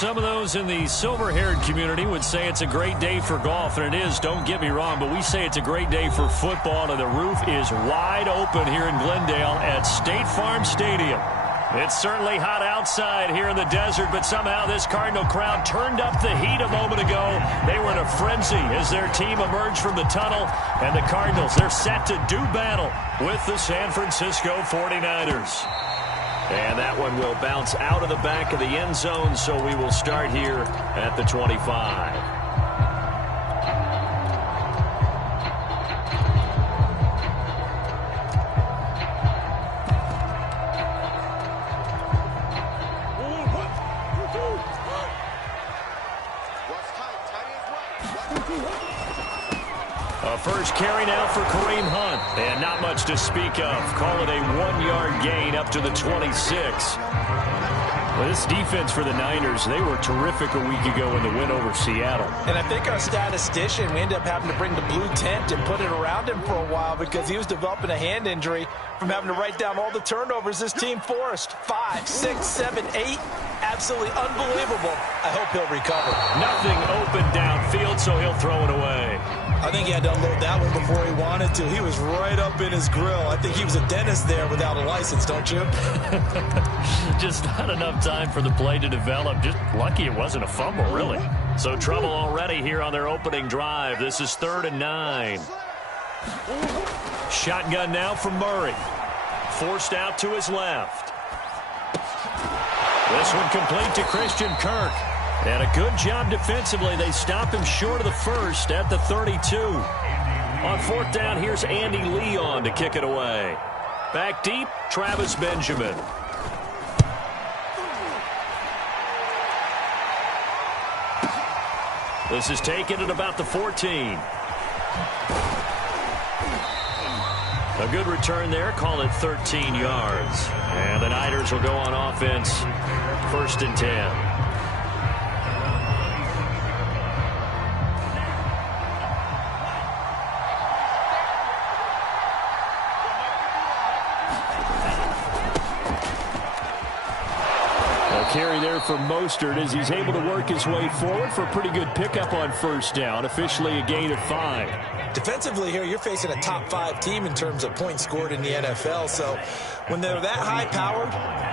Some of those in the silver-haired community would say it's a great day for golf, and it is, don't get me wrong, but we say it's a great day for football, and the roof is wide open here in Glendale at State Farm Stadium. It's certainly hot outside here in the desert, but somehow this Cardinal crowd turned up the heat a moment ago. They were in a frenzy as their team emerged from the tunnel, and the Cardinals, they're set to do battle with the San Francisco 49ers. And that one will bounce out of the back of the end zone, so we will start here at the 25. First carry now for Kareem Hunt. And not much to speak of. Call it a 1-yard gain up to the 26. Well, this defense for the Niners, they were terrific a week ago in the win over Seattle. And I think our statistician, we ended up having to bring the blue tent and put it around him for a while because he was developing a hand injury from having to write down all the turnovers this team forced. 5, 6, 7, 8. Absolutely unbelievable. I hope he'll recover. Nothing open downfield, so he'll throw it away. I think he had to unload that one before he wanted to. He was right up in his grill. I think he was a dentist there without a license, don't you? Just not enough time for the play to develop. Just lucky it wasn't a fumble, really. So trouble already here on their opening drive. This is 3rd and 9. Shotgun now from Murray. Forced out to his left. This one complete to Christian Kirk. And a good job defensively. They stop him short of the first at the 32. On 4th down, here's Andy Leon to kick it away. Back deep, Travis Benjamin. This is taken at about the 14. A good return there. Call it 13 yards. And the Niners will go on offense. 1st and 10. Carry there for Mostert as he's able to work his way forward for a pretty good pickup on 1st down. Officially a gain of 5. Defensively here, you're facing a top 5 team in terms of points scored in the NFL. So when they're that high powered,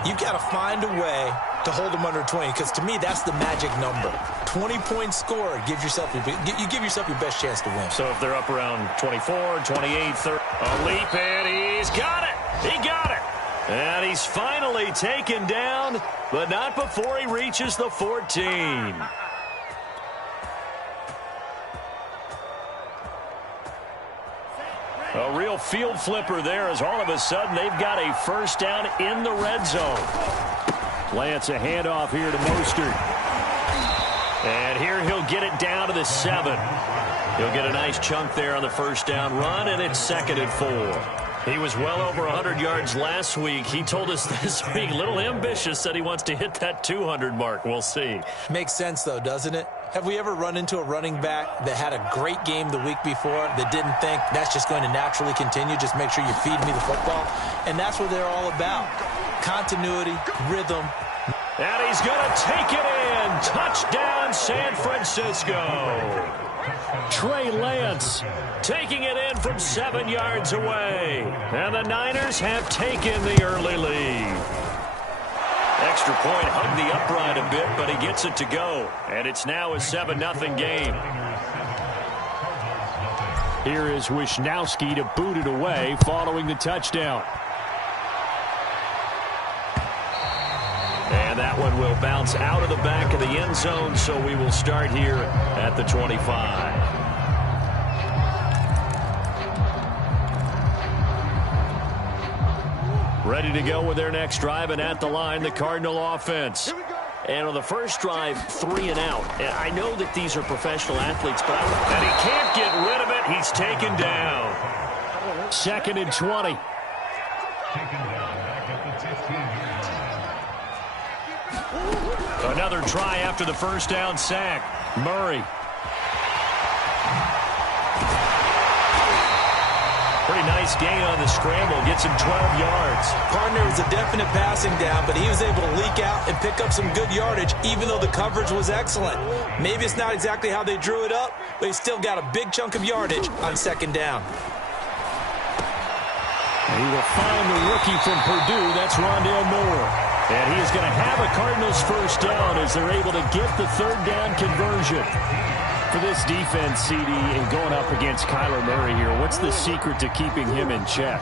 you've got to find a way to hold them under 20. Because to me, that's the magic number. 20 points scored gives yourself your best chance to win. So if they're up around 24, 28, 30. A leap and he's got it. He got it. And he's finally taken down, but not before he reaches the 14. A real field flipper there as all of a sudden they've got a 1st down in the red zone. Lance a handoff here to Mostert. And here he'll get it down to the 7. He'll get a nice chunk there on the 1st down run, and it's 2nd and 4. He was well over 100 yards last week. He told us this week, a little ambitious, said he wants to hit that 200 mark. We'll see. Makes sense, though, doesn't it? Have we ever run into a running back that had a great game the week before that didn't think that's just going to naturally continue? Just make sure you feed me the football. And that's what they're all about. Continuity, rhythm. And he's going to take it in. Touchdown, San Francisco. Trey Lance taking it in from 7 yards away. And the Niners have taken the early lead. Extra point hugged the upright a bit, but he gets it to go. And it's now a 7-0 game. Here is Wisnowski to boot it away following the touchdown. And that one will bounce out of the back of the end zone, so we will start here at the 25. Ready to go with their next drive, and at the line, the Cardinal offense. And on the first drive, 3 and out. And I know that these are professional athletes, but and he can't get rid of it. He's taken down. 2nd and 20. Another try after the 1st down sack. Murray. Pretty nice Nice gain on the scramble. Gets him 12 yards. Partner was a definite passing down, but he was able to leak out and pick up some good yardage, even though the coverage was excellent. Maybe it's not exactly how they drew it up, but he still got a big chunk of yardage on second down. He will find the rookie from Purdue. That's Rondale Moore. And he is going to have a Cardinals first down as they're able to get the third down conversion. For this defense, CD, and going up against Kyler Murray here, what's the secret to keeping him in check?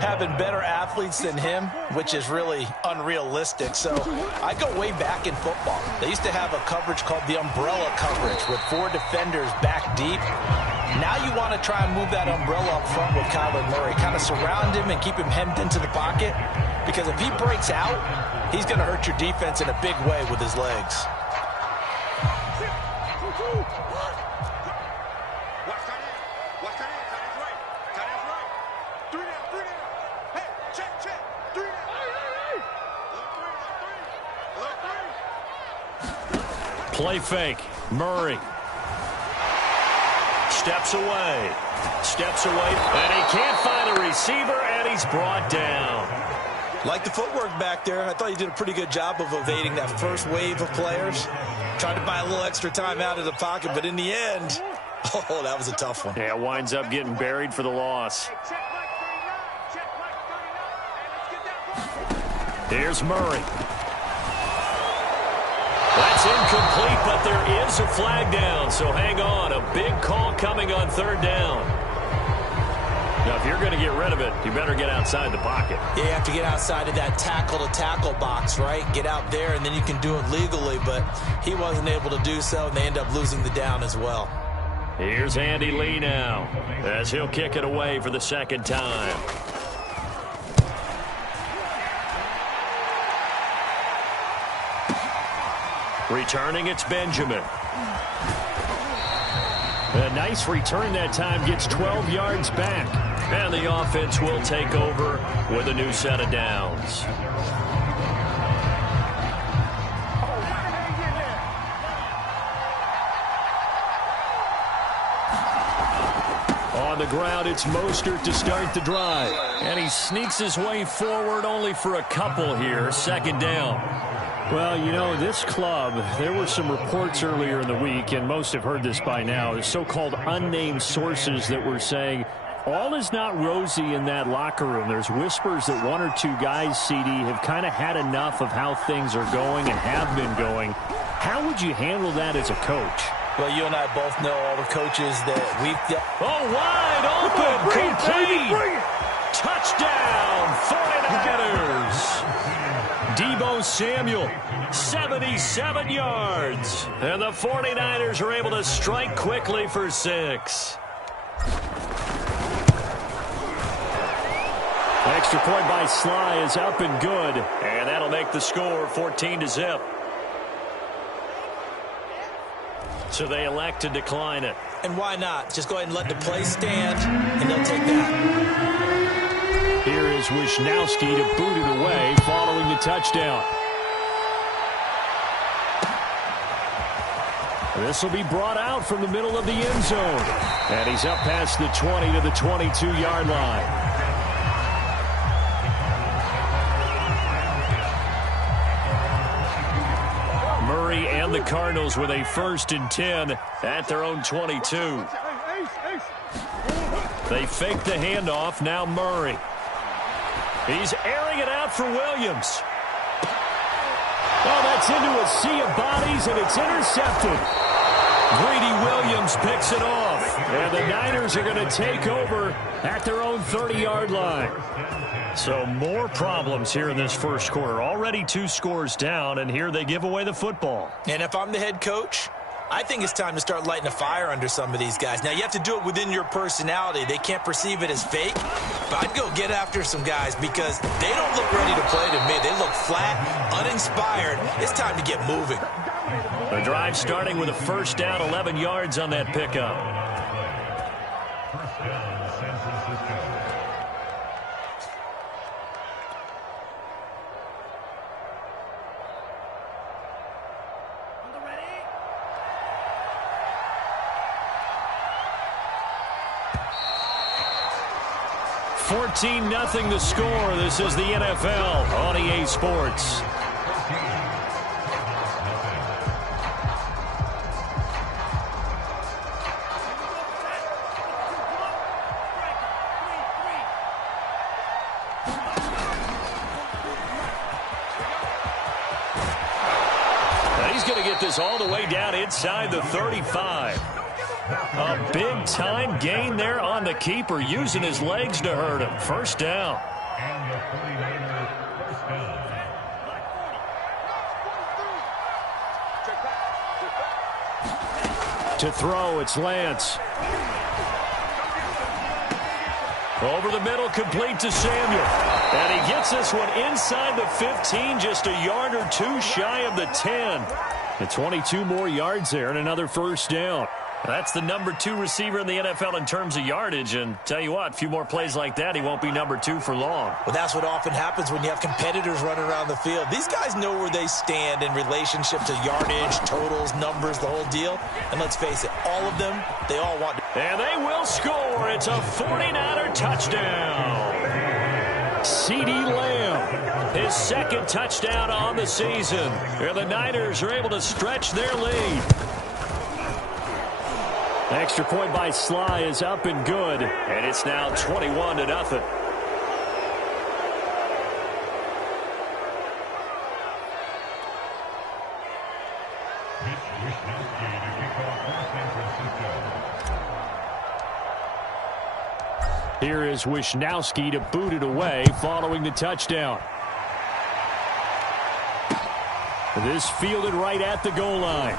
Having better athletes than him, which is really unrealistic. So I go way back in football. They used to have a coverage called the umbrella coverage with 4 defenders back deep. Now you want to try and move that umbrella up front with Kyler Murray. Kind of surround him and keep him hemmed into the pocket. Because if he breaks out, he's going to hurt your defense in a big way with his legs. Play fake. Murray. Steps away. And he can't find a receiver, and he's brought down. Like the footwork back there, I thought he did a pretty good job of evading that first wave of players. Tried to buy a little extra time out of the pocket, but in the end, oh, that was a tough one. Yeah, winds up getting buried for the loss. Here's Murray. That's incomplete, but there is a flag down, so hang on. A big call coming on third down. Now, if you're going to get rid of it, you better get outside the pocket. Yeah, you have to get outside of that tackle-to-tackle box, right? Get out there, and then you can do it legally, but he wasn't able to do so, and they end up losing the down as well. Here's Andy Lee now, as he'll kick it away for the second time. Returning, it's Benjamin. A nice return that time, gets 12 yards back. And the offense will take over with a new set of downs. On the ground, it's Mostert to start the drive. And he sneaks his way forward only for a couple here. Second down. Well, you know, this club, there were some reports earlier in the week, and most have heard this by now, the so-called unnamed sources that were saying all is not rosy in that locker room. There's whispers that 1 or 2 guys, CD, have kind of had enough of how things are going and have been going. How would you handle that as a coach? Well, you and I both know all the coaches that we've... Oh, wide open, complete. Touchdown, 49ers. Deebo Samuel, 77 yards. And the 49ers are able to strike quickly for 6. Extra point by Sly is up and good. And that'll make the score 14-0. So they elect to decline it. And why not? Just go ahead and let the play stand, and they'll take that. Here is Wisnowski to boot it away following the touchdown. This will be brought out from the middle of the end zone. And he's up past the 20 to the 22-yard line. Murray and the Cardinals with a 1st and 10 at their own 22. They fake the handoff. Now Murray. He's airing it out for Williams. Oh, that's into a sea of bodies, and it's intercepted. Greedy Williams picks it off. And the Niners are going to take over at their own 30-yard line. So more problems here in this first quarter. Already 2 scores down, and here they give away the football. And if I'm the head coach, I think it's time to start lighting a fire under some of these guys. Now, you have to do it within your personality. They can't perceive it as fake. But I'd go get after some guys because they don't look ready to play to me. They look flat, uninspired. It's time to get moving. The drive starting with a 1st down, 11 yards on that pickup. 14-0 the score. This is the NFL on EA Sports. He's going to get this all the way down inside the 35. A big-time gain there on the keeper, using his legs to hurt him. First down. To throw, it's Lance. Over the middle, complete to Samuel. And he gets this one inside the 15, just a yard or two shy of the 10. And 22 more yards there and another first down. That's the number 2 receiver in the NFL in terms of yardage. And tell you what, a few more plays like that, he won't be number 2 for long. Well, that's what often happens when you have competitors running around the field. These guys know where they stand in relationship to yardage, totals, numbers, the whole deal. And let's face it, all of them, they all want to. And they will score. It's a 49er touchdown. CeeDee Lamb, his second touchdown on the season. And the Niners are able to stretch their lead. Extra point by Sly is up and good, and it's now 21-0. Here is Wishnowski to boot it away following the touchdown. This fielded right at the goal line.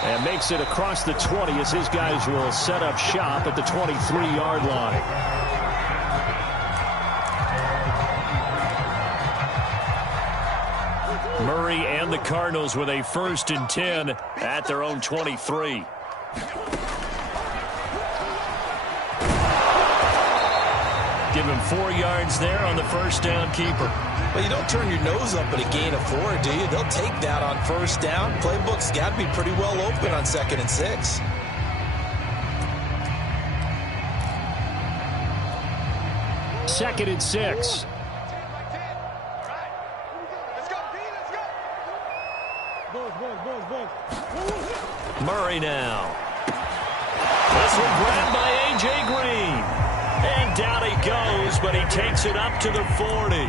And makes it across the 20 as his guys will set up shop at the 23-yard line. Murray and the Cardinals with a 1st and 10 at their own 23. Give him 4 yards there on the first down keeper. Well, you don't turn your nose up at a gain of 4, do you? They'll take that on first down. Playbook's got to be pretty well open on 2nd and 6. Second and 6. Murray now. This one grabbed by A.J. Green. And down he goes, but he takes it up to the 40.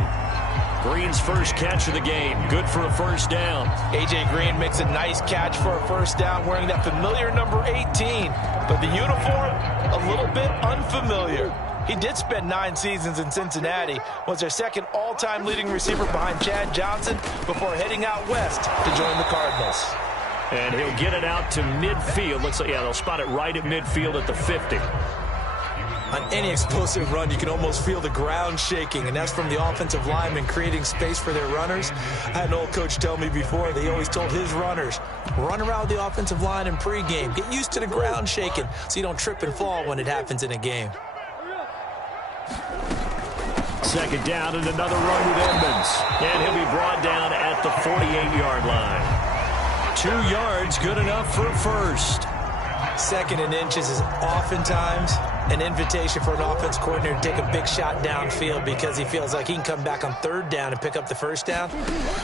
Green's first catch of the game. Good for a first down. A.J. Green makes a nice catch for a first down wearing that familiar number 18. But the uniform, a little bit unfamiliar. He did spend 9 seasons in Cincinnati, was their 2nd all-time leading receiver behind Chad Johnson before heading out west to join the Cardinals. And he'll get it out to midfield. Looks like, yeah, they'll spot it right at midfield at the 50. On any explosive run, you can almost feel the ground shaking, and that's from the offensive linemen creating space for their runners. I had an old coach tell me before, they always told his runners, run around the offensive line in pregame. Get used to the ground shaking so you don't trip and fall when it happens in a game. Second down and another run with Edmonds. And he'll be brought down at the 48-yard line. 2 yards, good enough for a first. 2nd and inches is oftentimes an invitation for an offense coordinator to take a big shot downfield because he feels like he can come back on 3rd down and pick up the first down.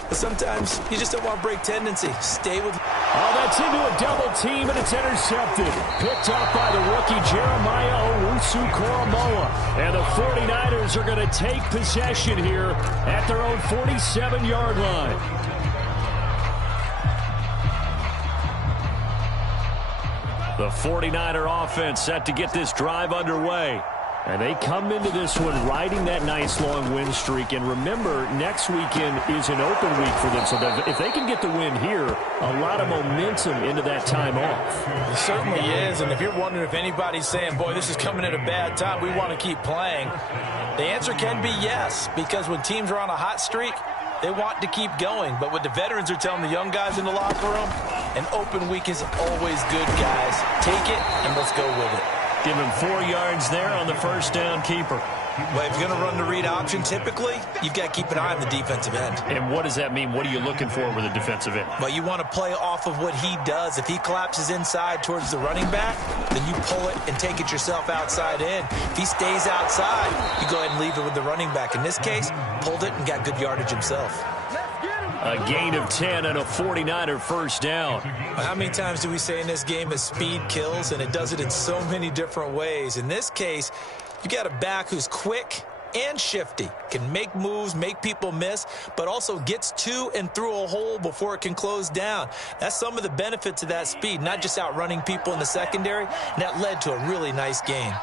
But sometimes you just don't want to break tendency. Stay with. Oh, that's into a double team, and it's intercepted. Picked up by the rookie Jeremiah Owusu-Koramoah. And the 49ers are going to take possession here at their own 47-yard line. The 49er offense set to get this drive underway. And they come into this one riding that nice long win streak. And remember, next weekend is an open week for them. So if they can get the win here, a lot of momentum into that time off. It certainly is. And if you're wondering if anybody's saying, boy, this is coming at a bad time, we want to keep playing, the answer can be yes. Because when teams are on a hot streak, they want to keep going. But what the veterans are telling the young guys in the locker room, an open week is always good, guys. Take it and let's go with it. Give him 4 yards there on the first down keeper. Well, if you're going to run the read option, typically, you've got to keep an eye on the defensive end. And what does that mean? What are you looking for with a defensive end? Well, you want to play off of what he does. If he collapses inside towards the running back, then you pull it and take it yourself outside in. If he stays outside, you go ahead and leave it with the running back. In this case, pulled it and got good yardage himself. A gain of 10 and a 49er first down. How many times do we say in this game that speed kills, and it does it in so many different ways? In this case, you got a back who's quick and shifty, can make moves, make people miss, but also gets to and through a hole before it can close down. That's some of the benefits of that speed, not just outrunning people in the secondary, and that led to a really nice gain.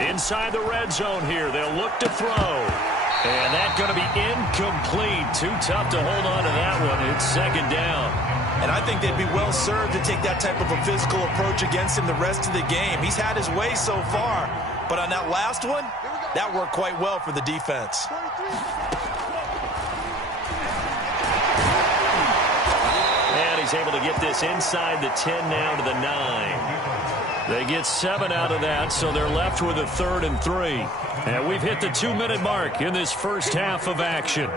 Inside the red zone here, they'll look to throw. And that's going to be incomplete. Too tough to hold on to that one. It's second down. And I think they'd be well served to take that type of a physical approach against him the rest of the game. He's had his way so far, but on that last one, that worked quite well for the defense. And he's able to get this inside the 10 now to the 9. They get 7 out of that, so they're left with a 3rd and 3. And we've hit the 2-minute mark in this first half of action.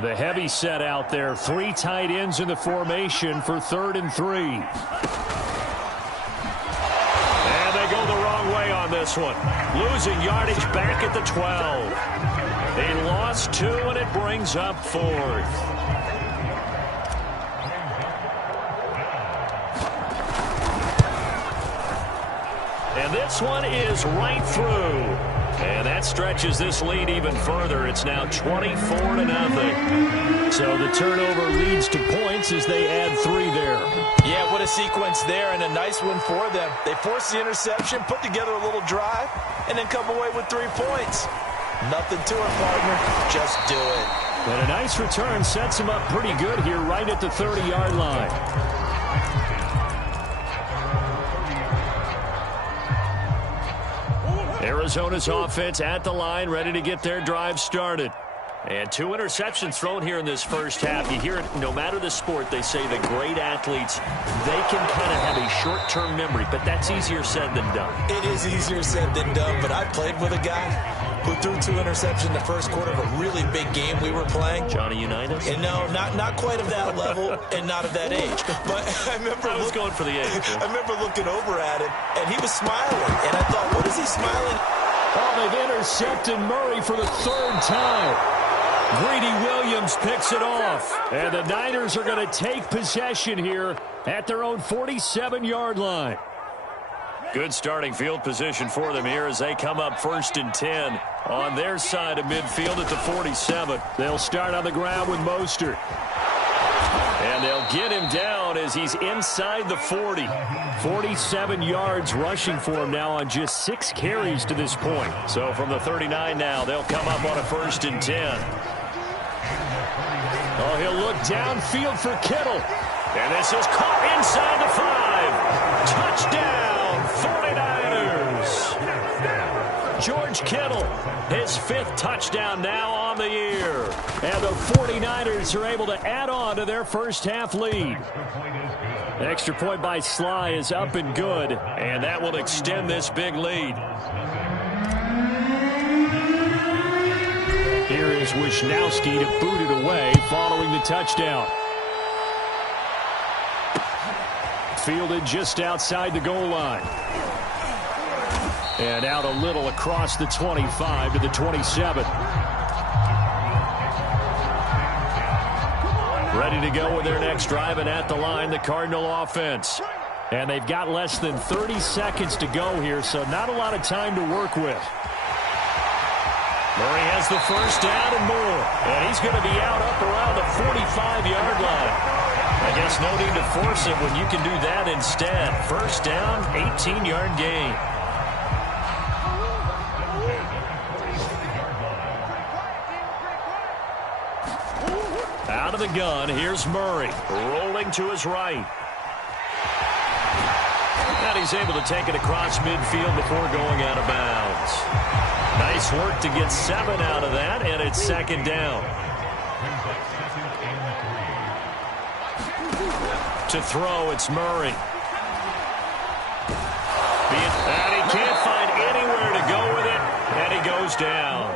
The heavy set out there. 3 tight ends in the formation for 3rd and 3. And they go the wrong way on this one. Losing yardage back at the 12. They lost 2, and it brings up 4th. And this one is right through. And that stretches this lead even further. It's now 24-0. So the turnover leads to points as they add 3 there. Yeah, what a sequence there, and a nice one for them. They forced the interception, put together a little drive, and then come away with 3 points. Nothing to it, partner. Just do it. And a nice return sets him up pretty good here right at the 30-yard line. Arizona's offense at the line, ready to get their drive started. And 2 interceptions thrown here in this first half. You hear it, no matter the sport, they say the great athletes, they can kind of have a short-term memory, but that's easier said than done. It is easier said than done, but I played with a guy who threw 2 interceptions in the first quarter of a really big game we were playing. Johnny Unitas? And no, not quite of that level and not of that age. But I remember I was going for the age. I remember looking over at him, and he was smiling. And I thought, what is he smiling? Oh, they've intercepted Murray for the 3rd time. Greedy Williams picks it off. And the Niners are going to take possession here at their own 47-yard line. Good starting field position for them here as they come up 1st and 10 on their side of midfield at the 47. They'll start on the ground with Mostert. And they'll get him down as he's inside the 40. 47 yards rushing for him now on just 6 carries to this point. So from the 39 now, they'll come up on a 1st and 10. Oh, he'll look downfield for Kittle. And this is caught inside the 5. Touchdown, 49ers. George Kittle, his 5th touchdown now on the year. And the 49ers are able to add on to their first half lead. Extra point by Sly is up and good, and that will extend this big lead. Here is Wisnowski to boot it away following the touchdown. Fielded just outside the goal line. And out a little across the 25 to the 27. Ready to go with their next drive, and at the line, the Cardinal offense. And they've got less than 30 seconds to go here, so not a lot of time to work with. Murray has the first down and more. And he's going to be out up around the 45-yard line. I guess no need to force it when you can do that instead. First down, 18-yard gain. Out of the gun, here's Murray. Rolling to his right. And he's able to take it across midfield before going out of bounds. Nice work to get 7 out of that, and it's second down. To throw, it's Murray. And he can't find anywhere to go with it, and he goes down.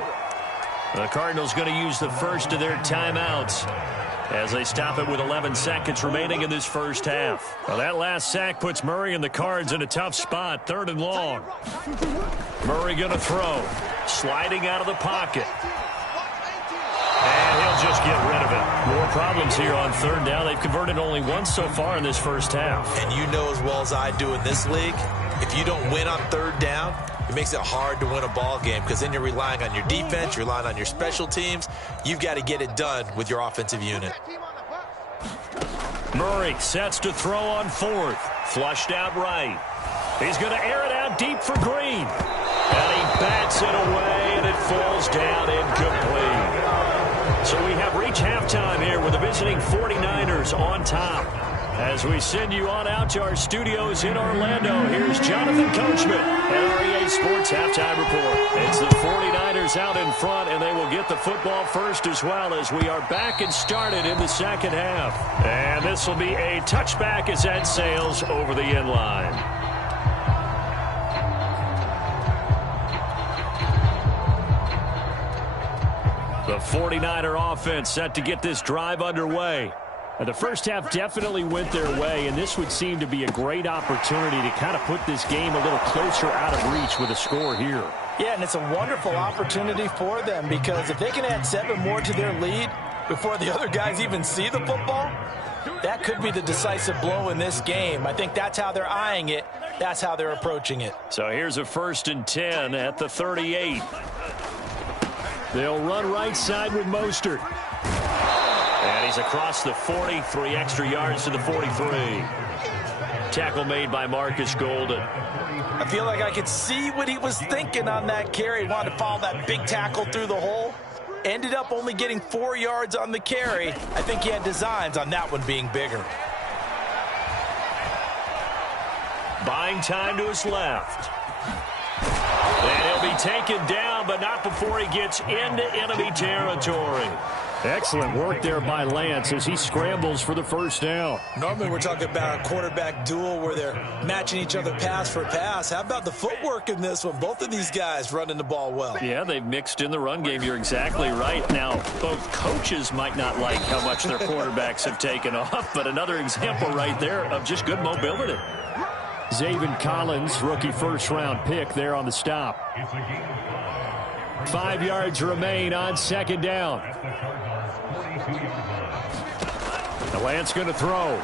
The Cardinals going to use the first of their timeouts as they stop it with 11 seconds remaining in this first half. Well, that last sack puts Murray and the Cards in a tough spot, 3rd and long. Murray going to throw, sliding out of the pocket. And he'll just get rid of it. More problems here on 3rd down. They've converted only once so far in this first half. And you know as well as I do in this league, if you don't win on 3rd down, it makes it hard to win a ball game because then you're relying on your defense, you're relying on your special teams. You've got to get it done with your offensive unit. Murray sets to throw on 4th. Flushed out right. He's going to air it out deep for Green. And he bats it away, and it falls down incomplete. So we have reached halftime here with the visiting 49ers on top. As we send you on out to our studios in Orlando, here's Jonathan Coachman at REA Sports Halftime Report. It's the 49ers out in front, and they will get the football first as well as we are back and started in the second half. And this will be a touchback as that sails over the end line. The 49er offense set to get this drive underway. The first half definitely went their way, and this would seem to be a great opportunity to kind of put this game a little closer out of reach with a score here. Yeah, and it's a wonderful opportunity for them because if they can add 7 more to their lead before the other guys even see the football, that could be the decisive blow in this game. I think that's how they're eyeing it. That's how they're approaching it. So here's a 1st and 10 at the 38. They'll run right side with Mostert. And he's across the 40, 3 extra yards to the 43. Tackle made by Marcus Golden. I feel like I could see what he was thinking on that carry. He wanted to follow that big tackle through the hole. Ended up only getting 4 yards on the carry. I think he had designs on that one being bigger. Buying time to his left. And he'll be taken down, but not before he gets into enemy territory. Excellent work there by Lance as he scrambles for the first down. Normally we're talking about a quarterback duel where they're matching each other pass for pass. How about the footwork in this one? Both of these guys running the ball well. Yeah, they've mixed in the run game. You're exactly right. Now, both coaches might not like how much their quarterbacks have taken off, but another example right there of just good mobility. Zaven Collins, rookie first-round pick there on the stop. 5 yards remain on 2nd down. The Lance going to throw.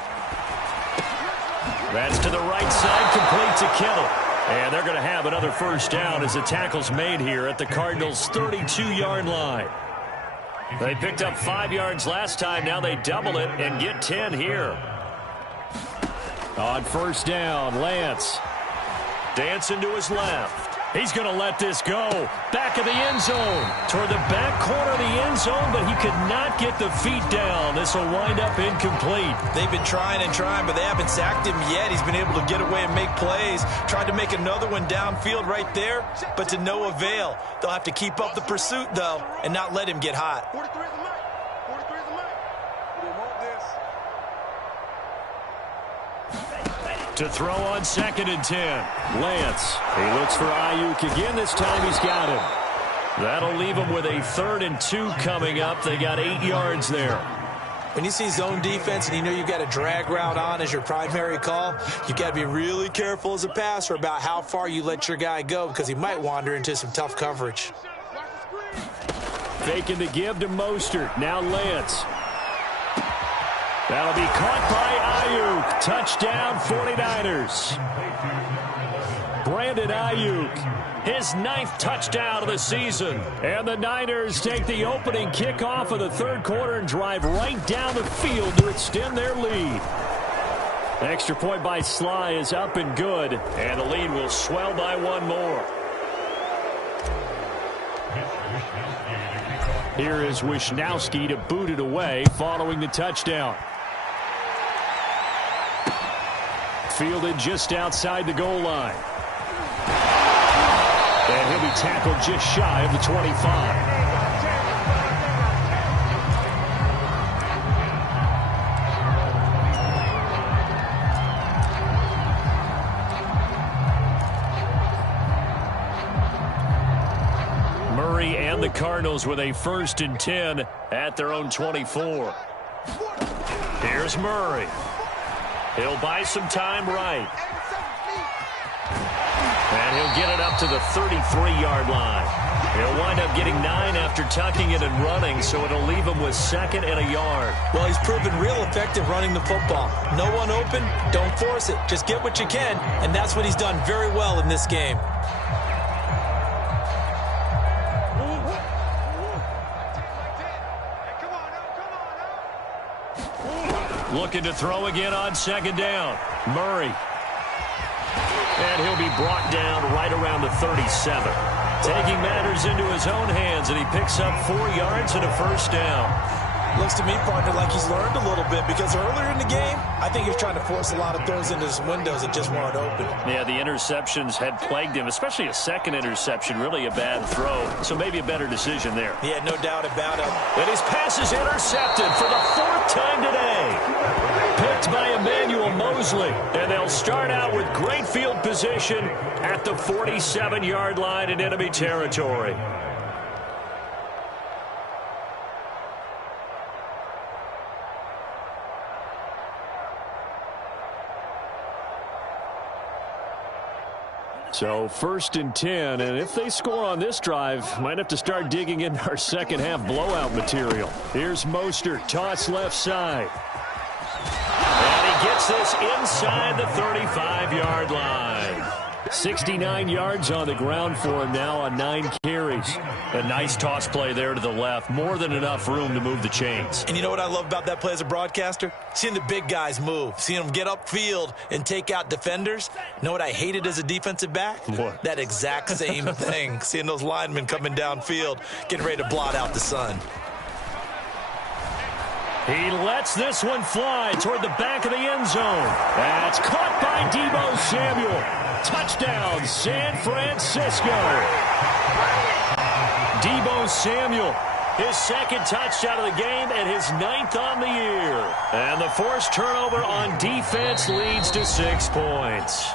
That's to the right side, complete to Kittle. And they're going to have another first down as the tackle's made here at the Cardinals' 32-yard line. They picked up 5 yards last time. Now they double it and get 10 here. On 1st down, Lance. Dancing to his left. He's going to let this go. Back of the end zone. Toward the back corner of the end zone, but he could not get the feet down. This will wind up incomplete. They've been trying and trying, but they haven't sacked him yet. He's been able to get away and make plays. Tried to make another one downfield right there, but to no avail. They'll have to keep up the pursuit, though, and not let him get hot. To throw on 2nd and 10. Lance. He looks for Ayuk again. This time he's got him. That'll leave him with a 3rd and 2 coming up. They got 8 yards there. When you see zone defense and you know you've got a drag route on as your primary call, you've got to be really careful as a passer about how far you let your guy go because he might wander into some tough coverage. Faking the give to Mostert. Now Lance. That'll be caught by Ayuk. Touchdown 49ers. Brandon Ayuk, his 9th touchdown of the season. And the Niners take the opening kickoff of the 3rd quarter and drive right down the field to extend their lead. Extra point by Sly is up and good. And the lead will swell by 1 more. Here is Wisnowski to boot it away following the touchdown. Fielded just outside the goal line. And he'll be tackled just shy of the 25. Murray and the Cardinals with a 1st and 10 at their own 24. Here's Murray. He'll buy some time right. And he'll get it up to the 33-yard line. He'll wind up getting 9 after tucking it and running, so it'll leave him with 2nd and a yard. Well, he's proven real effective running the football. No one open, don't force it. Just get what you can, and that's what he's done very well in this game. Looking to throw again on 2nd down. Murray. And he'll be brought down right around the 37. Taking matters into his own hands, and he picks up 4 yards and a 1st down. Looks to me, partner, like he's learned a little bit, because earlier in the game, I think he was trying to force a lot of throws into his windows that just weren't open. Yeah, the interceptions had plagued him, especially a 2nd interception, really a bad throw. So maybe a better decision there. Yeah, no doubt about it. And his pass is intercepted for the 4th time today. Picked by Emmanuel Mosley. And they'll start out with great field position at the 47-yard line in enemy territory. So 1st and 10, and if they score on this drive, might have to start digging into our second half blowout material. Here's Mostert, toss left side. And he gets this inside the 35-yard line. 69 yards on the ground for him now on 9 carries. A nice toss play there to the left. More than enough room to move the chains. And you know what I love about that play as a broadcaster? Seeing the big guys move. Seeing them get upfield and take out defenders. You know what I hated as a defensive back? What? That exact same thing. Seeing those linemen coming downfield, getting ready to blot out the sun. He lets this one fly toward the back of the end zone. That's caught by Deebo Samuel. Touchdown, San Francisco. Deebo Samuel, his 2nd touchdown of the game and his 9th on the year. And the forced turnover on defense leads to 6 points.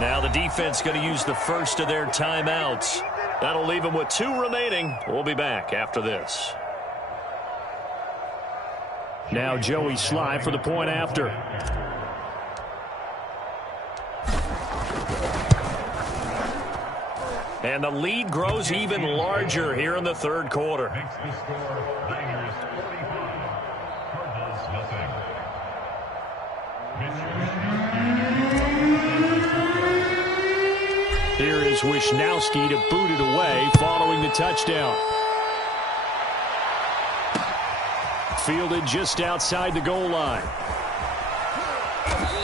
Now the defense going to use the first of their timeouts. That'll leave them with 2 remaining. We'll be back after this. Now Joey Sly for the point after. And the lead grows even larger here in the 3rd quarter. Here is Wisnowski to boot it away following the touchdown. Fielded just outside the goal line.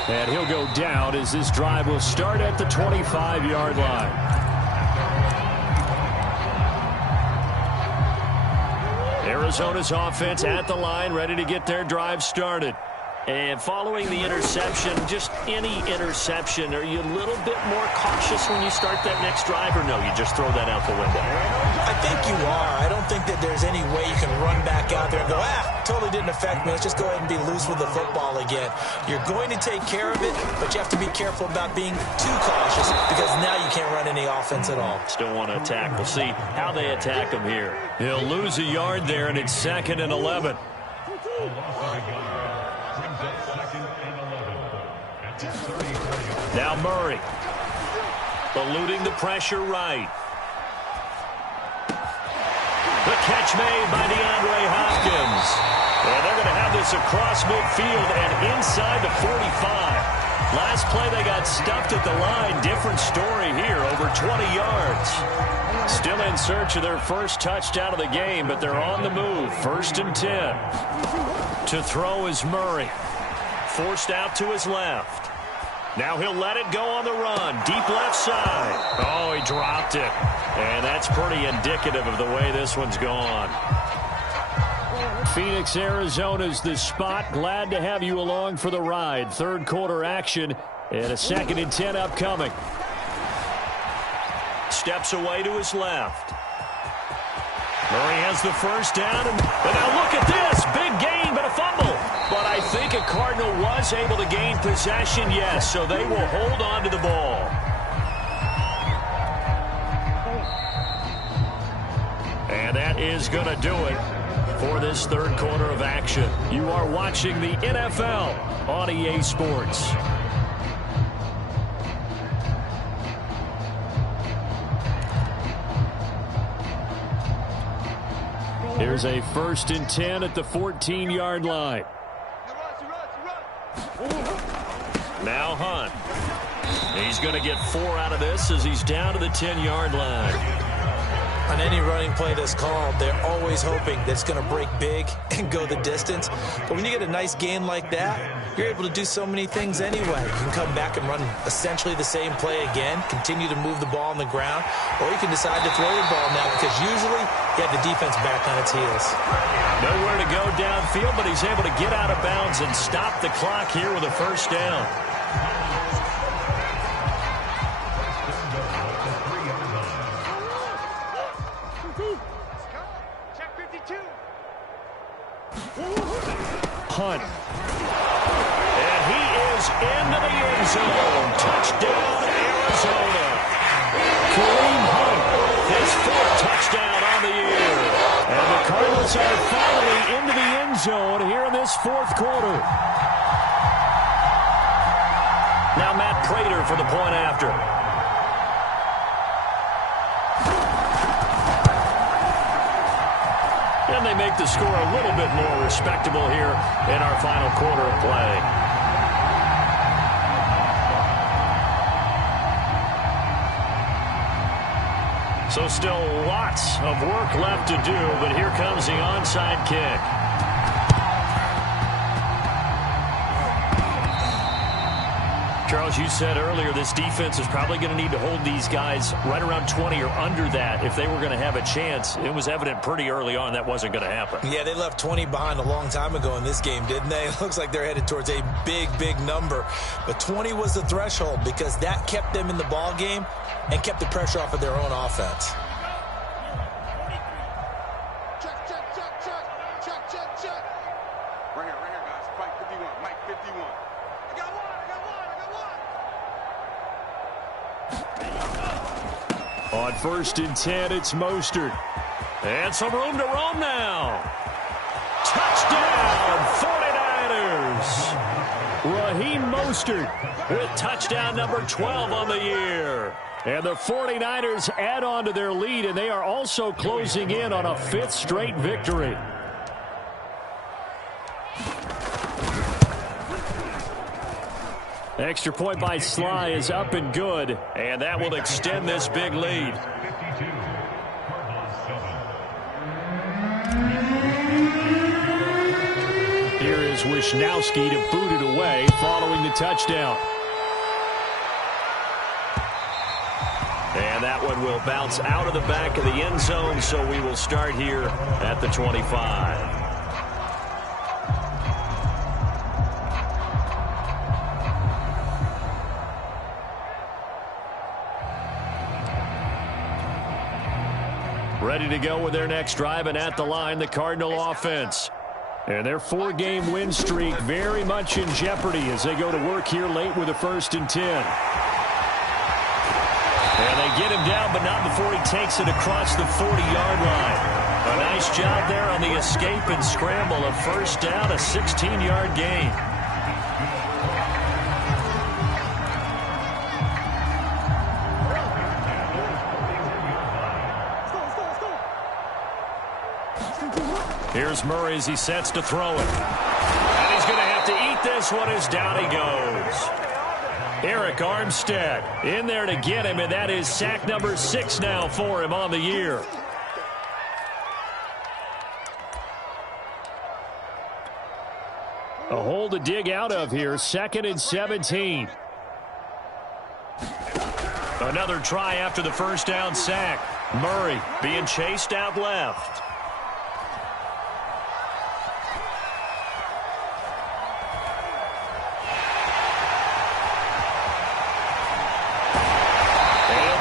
And he'll go down as this drive will start at the 25-yard line. Arizona's offense at the line, ready to get their drive started. And following the interception, just any interception, are you a little bit more cautious when you start that next drive, or no, you just throw that out the window? I think you are. I don't think that there's any way you can run back out there and go, totally didn't affect me. Let's just go ahead and be loose with the football again. You're going to take care of it, but you have to be careful about being too cautious, because now you can't run any offense at all. Still want to attack. We'll see how they attack him here. He'll lose a yard there, and it's 2nd and 11. Now Murray, eluding the pressure right. The catch made by DeAndre Hopkins. And they're going to have this across midfield and inside the 45. Last play they got stuffed at the line. Different story here, over 20 yards. Still in search of their first touchdown of the game, but they're on the move. 1st and 10. To throw is Murray. Forced out to his left. Now he'll let it go on the run. Deep left side. Oh, he dropped it. And that's pretty indicative of the way this one's gone. Phoenix, Arizona's the spot. Glad to have you along for the ride. 3rd quarter action And a 2nd and 10 upcoming. Steps away to his left. Murray has the first down. And now look at this. Big gain, but a fumble. But I think a Cardinal was able to gain possession, yes, so they will hold on to the ball. And that is going to do it for this third quarter of action. You are watching the NFL on EA Sports. Here's a 1st and 10 at the 14-yard line. Now Hunt. He's going to get 4 out of this as he's down to the 10-yard line. On any running play that's called, they're always hoping that it's going to break big and go the distance. But when you get a nice gain like that, you're able to do so many things anyway. You can come back and run essentially the same play again, continue to move the ball on the ground, or you can decide to throw the ball now because usually you have the defense back on its heels. Nowhere to go downfield, but he's able to get out of bounds and stop the clock here with a first down. Hunt. And he is into the end zone. Touchdown, Arizona. Kareem Hunt, his 4th touchdown on the year. And the Cardinals are finally into the end zone here in this 4th quarter. Now Matt Prater for the point after. And they make the score a little bit more respectable here in our final quarter of play. So still lots of work left to do, but here comes the onside kick. Charles, you said earlier this defense is probably going to need to hold these guys right around 20 or under that if they were going to have a chance. It was evident pretty early on that wasn't going to happen. Yeah, they left 20 behind a long time ago in this game, didn't they? It looks like they're headed towards a big, big number. But 20 was the threshold because that kept them in the ball game and kept the pressure off of their own offense. Right here, guys. Fight 51. Mike 51. I got one. On 1st and 10, it's Mostert. And some room to roam now. Touchdown, 49ers. Raheem Mostert with touchdown number 12 on the year. And the 49ers add on to their lead, and they are also closing in on a 5th straight victory. Extra point by Sly is up and good, and that will extend this big lead. Here is Wisnowski to boot it away following the touchdown. And that one will bounce out of the back of the end zone, so we will start here at the 25. Ready to go with their next drive, and at the line, the Cardinal offense. And their 4-game win streak very much in jeopardy as they go to work here late with a 1st and 10. And they get him down, but not before he takes it across the 40-yard line. A nice job there on the escape and scramble. A first down, a 16-yard gain. Here's Murray as he sets to throw it. And he's going to have to eat this one as down he goes. Eric Armstead in there to get him, and that is sack number 6 now for him on the year. A hole to dig out of here, 2nd and 17. Another try after the first down sack. Murray being chased out left.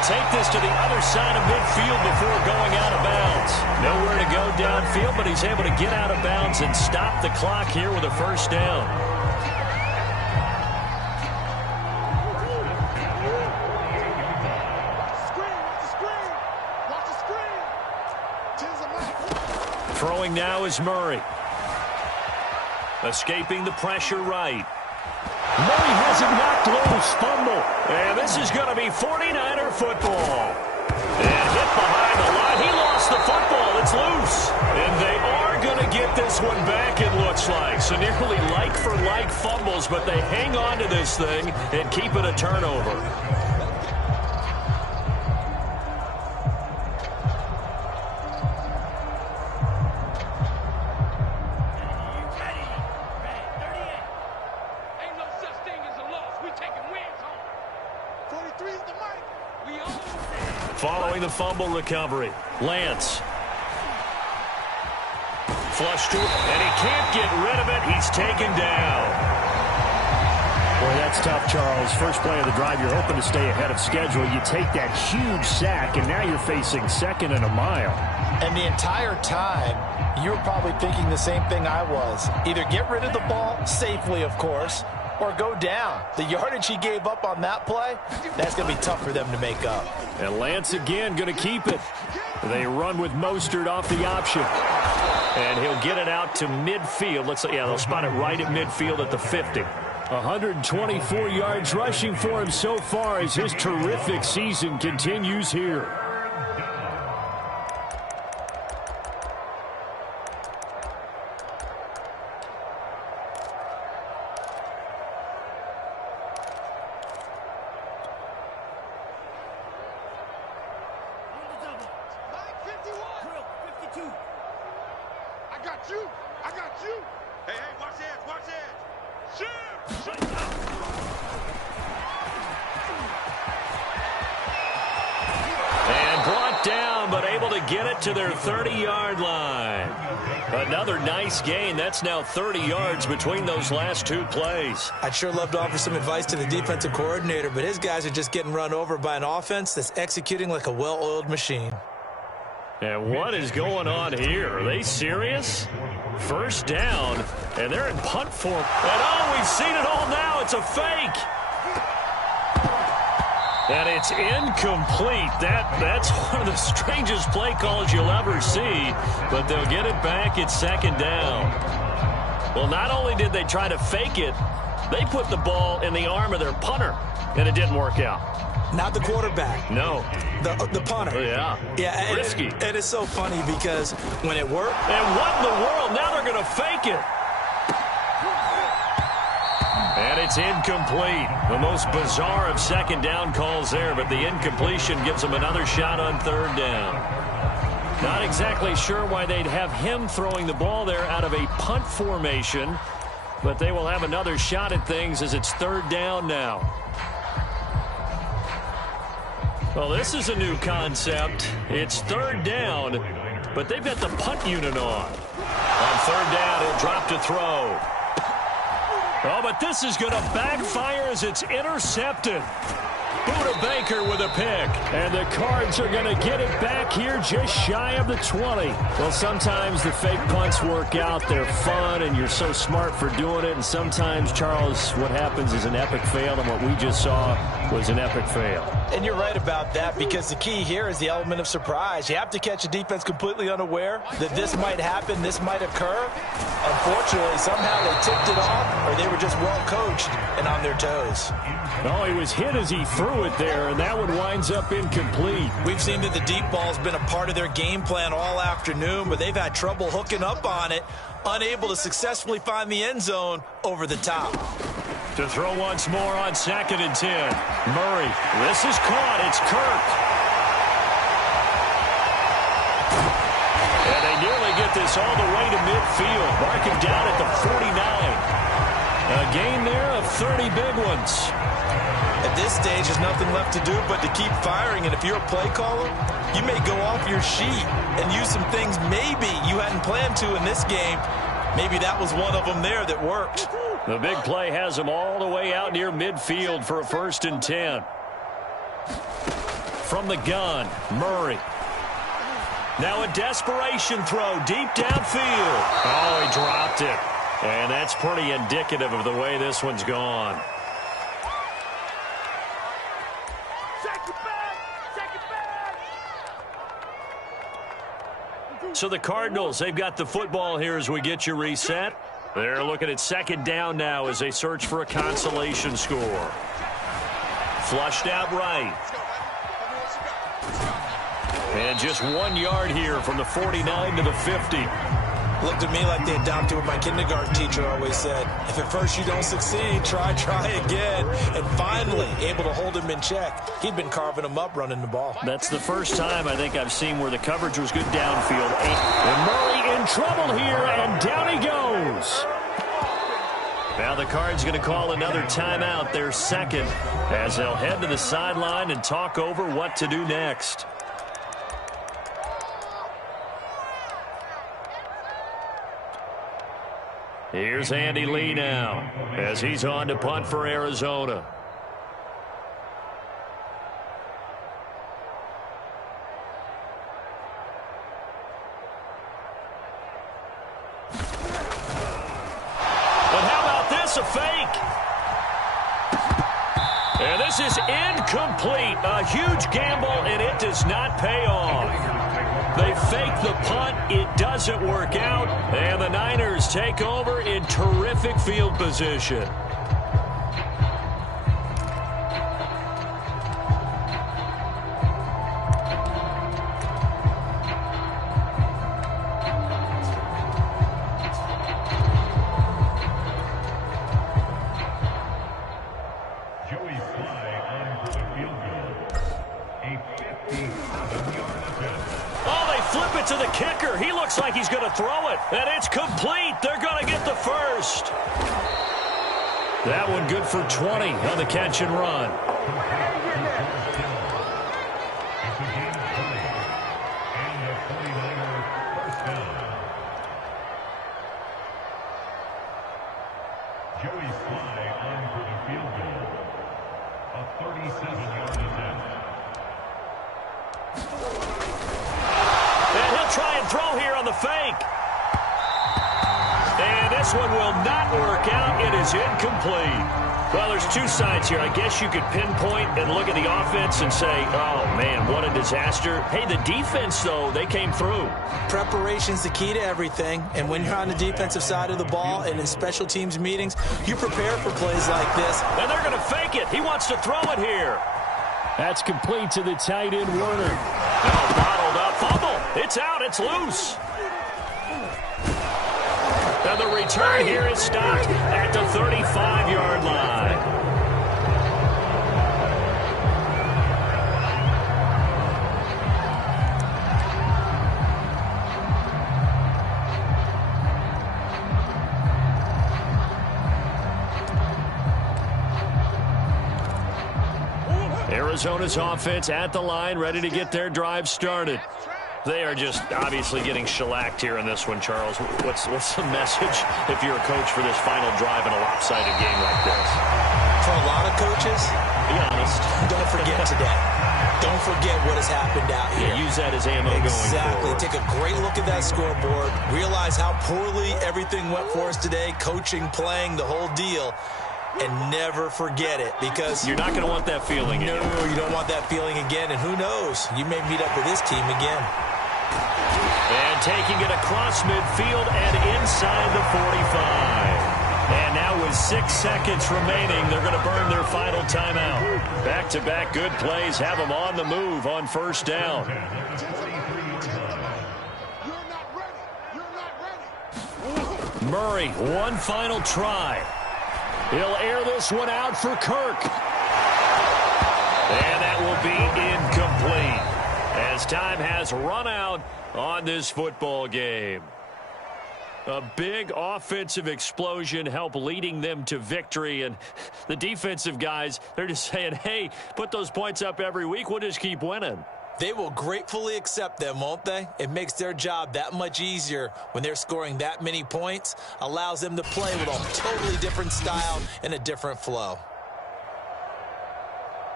take this to the other side of midfield before going out of bounds. Nowhere to go downfield, but he's able to get out of bounds and stop the clock here with a first down. Throwing now is Murray. Escaping the pressure right. Murray has it knocked loose. Fumble. And this is going to be 49er football. And hit behind the line. He lost the football. It's loose. And they are going to get this one back, it looks like. So nearly like-for-like fumbles, but they hang on to this thing and keep it a turnover. Following the fumble recovery, Lance. Flushed to it, and he can't get rid of it. He's taken down. Boy, that's tough, Charles. First play of the drive, you're hoping to stay ahead of schedule. You take that huge sack, and now you're facing second and a mile. And the entire time, you were probably thinking the same thing I was. Either get rid of the ball, safely, of course, or go down. The yardage he gave up on that play, that's going to be tough for them to make up. And Lance again going to keep it. They run with Mostert off the option. And he'll get it out to midfield. They'll spot it right at midfield at the 50. 124 yards rushing for him so far as his terrific season continues here. To their 30-yard line. Another nice gain. That's now 30 yards between those last two plays. I'd sure love to offer some advice to the defensive coordinator, but his guys are just getting run over by an offense that's executing like a well-oiled machine. And what is going on here? Are they serious? First down, and they're in punt form. And we've seen it all now. It's a fake. And it's incomplete. That's one of the strangest play calls you'll ever see, but they'll get it back at second down. Well, not only did they try to fake it, they put the ball in the arm of their punter, and it didn't work out. Not the quarterback. No. The punter. Yeah. Yeah. Risky. It is so funny because when it worked. And what in the world? Now they're going to fake it. And it's incomplete. The most bizarre of second down calls there, but the incompletion gives them another shot on third down. Not exactly sure why they'd have him throwing the ball there out of a punt formation, but they will have another shot at things as it's third down now. Well, this is a new concept. It's third down, but they've got the punt unit on. On third down, he'll drop to throw. Oh, but this is going to backfire as it's intercepted. Buda Baker with a pick. And the Cards are going to get it back here just shy of the 20. Well, sometimes the fake punts work out. They're fun, and you're so smart for doing it. And sometimes, Charles, what happens is an epic fail, and what we just saw was an epic fail. And you're right about that, because the key here is the element of surprise. You have to catch a defense completely unaware that this might happen, this might occur. Unfortunately, somehow they tipped it off, or they were just well coached and on their toes. No, he was hit as he threw it there, and that one winds up incomplete. We've seen that the deep ball's been a part of their game plan all afternoon, but they've had trouble hooking up on it, unable to successfully find the end zone over the top. To throw once more on 2nd and 10. Murray. This is caught. It's Kirk. And they nearly get this all the way to midfield. Mark him down at the 49. A gain there of 30 big ones. At this stage, there's nothing left to do but to keep firing. And if you're a play caller, you may go off your sheet and use some things maybe you hadn't planned to in this game. Maybe that was one of them there that worked. The big play has them all the way out near midfield for a 1st and 10. from the gun. Murray. Now a desperation throw deep downfield. Oh, he dropped it. And that's pretty indicative of the way this one's gone. So the Cardinals, they've got the football here as we get you reset. They're looking at second down now as they search for a consolation score. Flushed out right. And just 1 yard here from the 49 to the 50. Looked to me like they adopted what my kindergarten teacher always said. If at first you don't succeed, try again. And finally, able to hold him in check. He'd been carving him up running the ball. That's the first time I think I've seen where the coverage was good downfield. And Murray in trouble here, and down he goes. Now the Cards going to call another timeout, their second, as they'll head to the sideline and talk over what to do next. Here's Andy Lee now as he's on to punt for Arizona. But how about this, a fake? And this is incomplete. A huge gamble, and it does not pay off. They fake the punt. It doesn't work out. And the Niners take over in terrific field position. To the kicker. He looks like he's going to throw it. And it's complete. They're going to get the first. That one good for 20 on the catch and run. Joey Sly on for the field goal. A 37-yard attempt. And he'll try and throw here on the fake. And this one will not work out. It is incomplete. Well, there's two sides here. I guess you could pinpoint and look at the offense and say, oh, man, what a disaster. Hey, the defense, though, they came through. Preparation's the key to everything. And when you're on the defensive side of the ball and in special teams meetings, you prepare for plays like this. And they're going to fake it. He wants to throw it here. That's complete to the tight end, Werner. Now bottled up. Fumble. It's out. It's loose. And the return here is stopped at the 35-yard line. Arizona's offense at the line, ready to get their drive started. They are just obviously getting shellacked here in this one, Charles. What's the message if you're a coach for this final drive in a lopsided game like this? For a lot of coaches, be honest. Don't forget today. Don't forget what has happened out here. Yeah, use that as ammo going forward. Exactly. Take a great look at that scoreboard. Realize how poorly everything went for us today. Coaching, playing, the whole deal. And never forget it, because you're not going to want that feeling again. No, you don't want that feeling again. And who knows? You may meet up with this team again. And taking it across midfield and inside the 45. And now with 6 seconds remaining, they're going to burn their final timeout. Back-to-back good plays have them on the move on first down. Murray, one final try. He'll air this one out for Kirk. And that will be incomplete as time has run out on this football game. A big offensive explosion helped leading them to victory. And the defensive guys, they're just saying, hey, put those points up every week. We'll just keep winning. They will gratefully accept them, won't they? It makes their job that much easier when they're scoring that many points. Allows them to play with a totally different style and a different flow.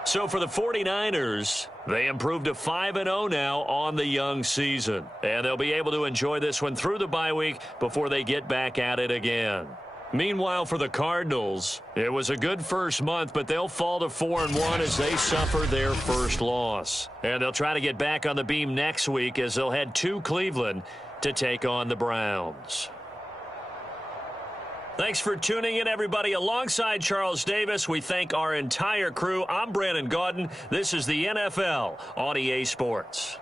So for the 49ers, they improved to 5-0 now on the young season. And they'll be able to enjoy this one through the bye week before they get back at it again. Meanwhile, for the Cardinals, it was a good first month, but they'll fall to 4-1 as they suffer their first loss. And they'll try to get back on the beam next week as they'll head to Cleveland to take on the Browns. Thanks for tuning in, everybody. Alongside Charles Davis, we thank our entire crew. I'm Brandon Gaudin. This is the NFL on EA Sports.